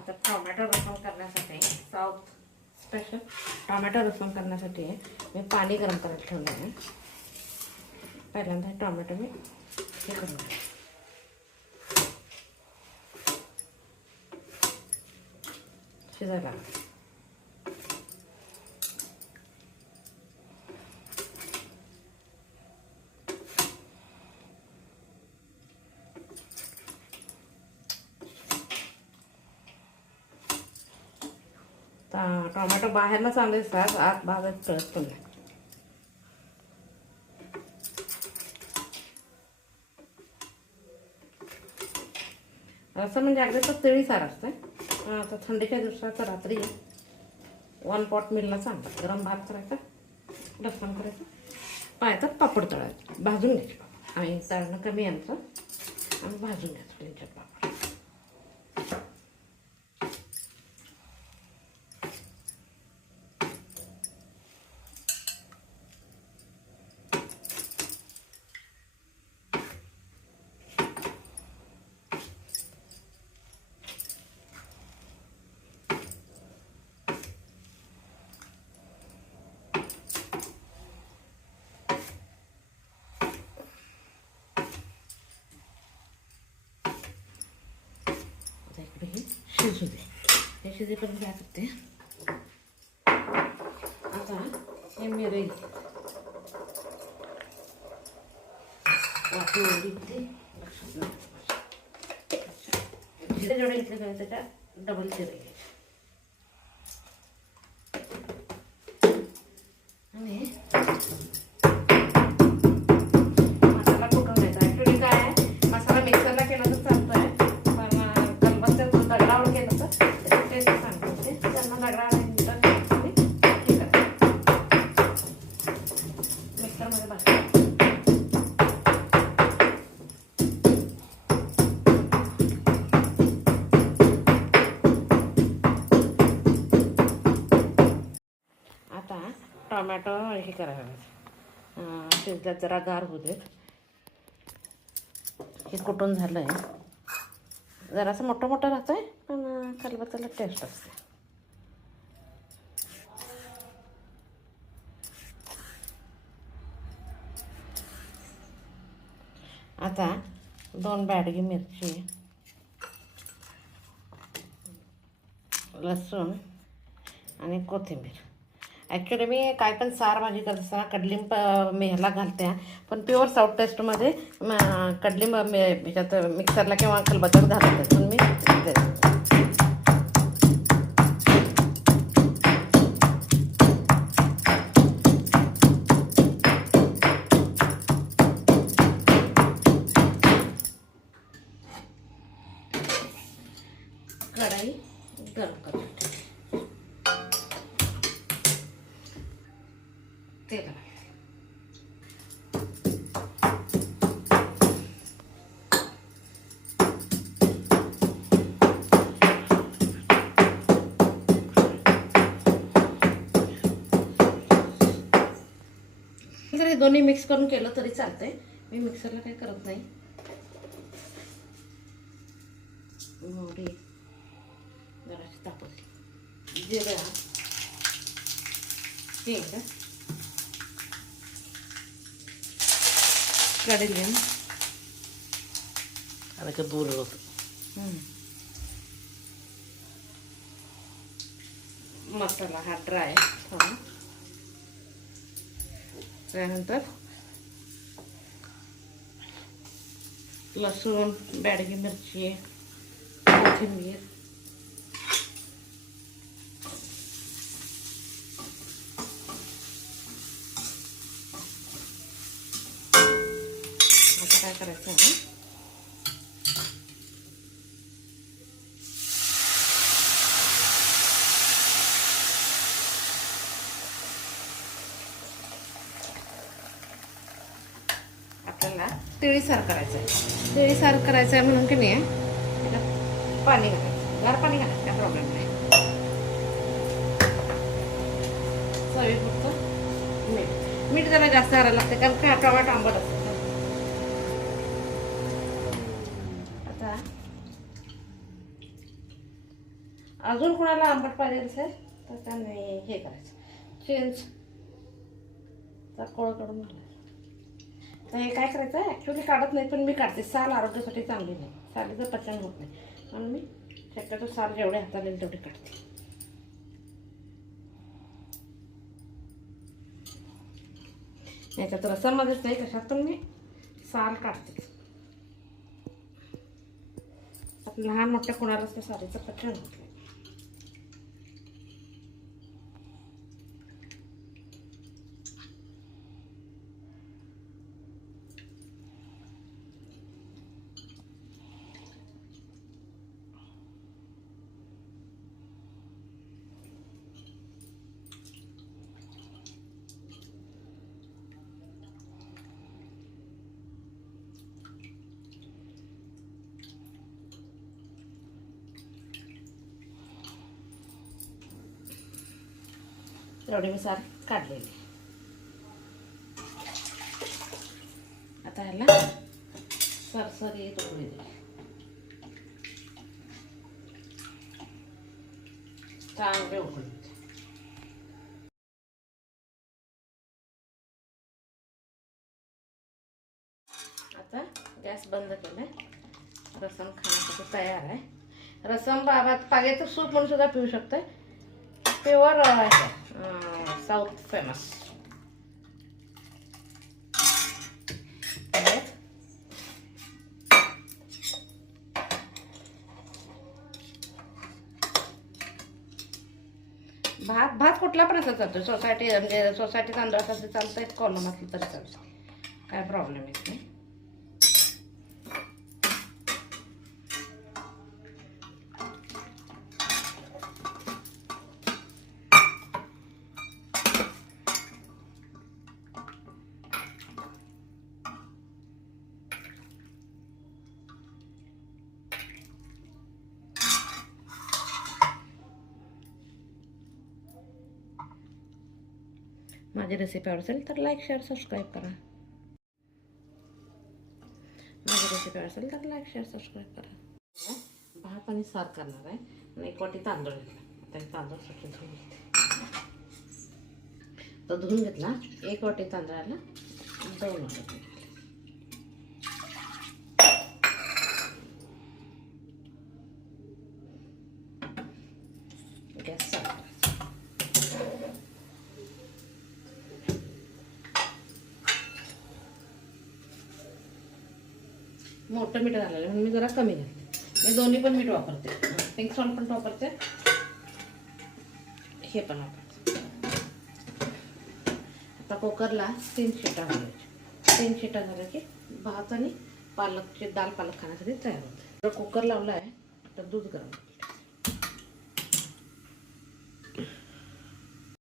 आता टोमॅटो रसम करण्यासाठी south special tomato रसम करण्यासाठी मी पाणी गरम करायला ठेवलं आहे. पहिल्यांदा टोमॅटो मी हे करून शिजायला टोमॅटो बाहेरनं चांगले दिसतात, आत भाजायला कळत पण नाही. असं म्हणजे अगदी तर तळीसार असतं. आता थंडीच्या दिवसात रात्री 1 पॉट मिलला चांगला गरम भात करायचा, रस्सम करायचा, पायाचा पापड तळायचा, भाजून घ्यायचे पापड. आणि तळणं कमी यांचं आणि भाजून घ्यायचं त्यांच्यात पापड. इकडे हे शिजू दे. हे शिजेपर्यंत काय करते, आता हे मिरई वाटी ओढी ते जेवढे घेतले काय त्याच्यात डबल चिराई आणि मसाला कुठून घ्यायचा. ॲक्च्युली काय आहे, मसाला मिक्सरला केला तर चालतोय, दगडावर केलं तर त्याची टेस्ट सांगते. त्यांना दगडावर मिक्सरमध्ये भाजतो. आता टोमॅटो हे करायला शिजल्यात, जरा गार होऊ देत. हे कुठून झालं आहे, जरासं मोठं मोठं राहतं आहे पण खलबत्त्याला टेस्ट असते. आता 2 बॅडगी मिरची, लसूण आणि कोथिंबीर. ॲक्च्युली मी काय पण सार भाजी करत असताना कडलिंब मी ह्याला घालते, पण प्युअर साऊथ टेस्टमध्ये कडलिंब ह्याच्यात मिक्सरला किंवा खलबत्त्यात घालते. पण मी कढाई गरम करते, तेल जरी दोन्ही मिक्स करून केलं तरी चालतंय. मी मिक्सरला काही करत नाही. मोहरी जराशी तापवली, जिरा, हिंग, कढीलिंब ಅದಕ್ಕೆ ದೂರ ಇರೋದು. मसाला हा ड्राय थोडा. त्यानंतर लसूण, बॅडगी मिरची, कोथिंबीर, आता काय करायचं आहे, आपल्याला तिळीसार करायचं आहे. तिळीसार करायचं आहे म्हणून की नाही त्याला पाणी घालायचं, गार पाणी घालायचं, काय प्रॉब्लेम नाही. चवीपुरतं मीठ, मीठ जरा जास्त घालायला लागते कारण का टोमॅटो आंबट असतं. आता अजून कोणाला आंबट पाहिजे असेल तर त्याने हे करायचं, चेंज तर कोळ काढून घालायचं. तर हे काय करायचं आहे, ॲक्च्युली काढत नाही पण मी काढते. साल आरोग्यासाठी चांगली नाही, सालीचं पचन होत नाही म्हणून मी शक्यतो साल जेवढे हाताला येईल तेवढे काढते. याच्यात रसामध्येच नाही, कशात पण मी साल काढते. लहान मोठ्या कोणालाच त्या सालीचं पचन होत नाही. एवढे मी साल काढलेले. आता ह्याला सरसरीत उकळी दिली, चांगले उकळी. आता गॅस बंद केलाय. रसम खाण्यासाठी तयार आहे. रसम पाग्याचं सूप म्हणून सुद्धा पिऊ शकतोय. Pure south famous. भात कुठला पण असं चालतो. सोसायटी म्हणजे सोसायटी तांदूळ असं चालतंय, कॉलम असलं तरी चालतं, काय प्रॉब्लेम येत नाही. माझी रेसिपी आवडेल तर लाईक शेअर सबस्क्राईब करा. माझी रेसिपी असेल तर लाईक शेअर सबस्क्राईब करा. भात आणि सार करणार आहे आणि एक वाटी तांदूळ घेतला. आता हे तांदूळ स्वच्छ धुवून घेते. तो धुवून घेतला. एक वाटी तांदळाला 2 वाटी. गॅस चालू. मोठं मीठ घालायला म्हणून मी जरा कमी घालते. मी दोन्ही पण मीठ वापरते, पिंक सॉल्ट पण वापरते, हे पण वापरते. आता कुकरला 3 शिट्या घालायच्या. 3 शिट्या झाल्या की भात आणि पालकची दाल पालक खाण्यासाठी तयार होते. कुकर लावला आहे तर दूध गरम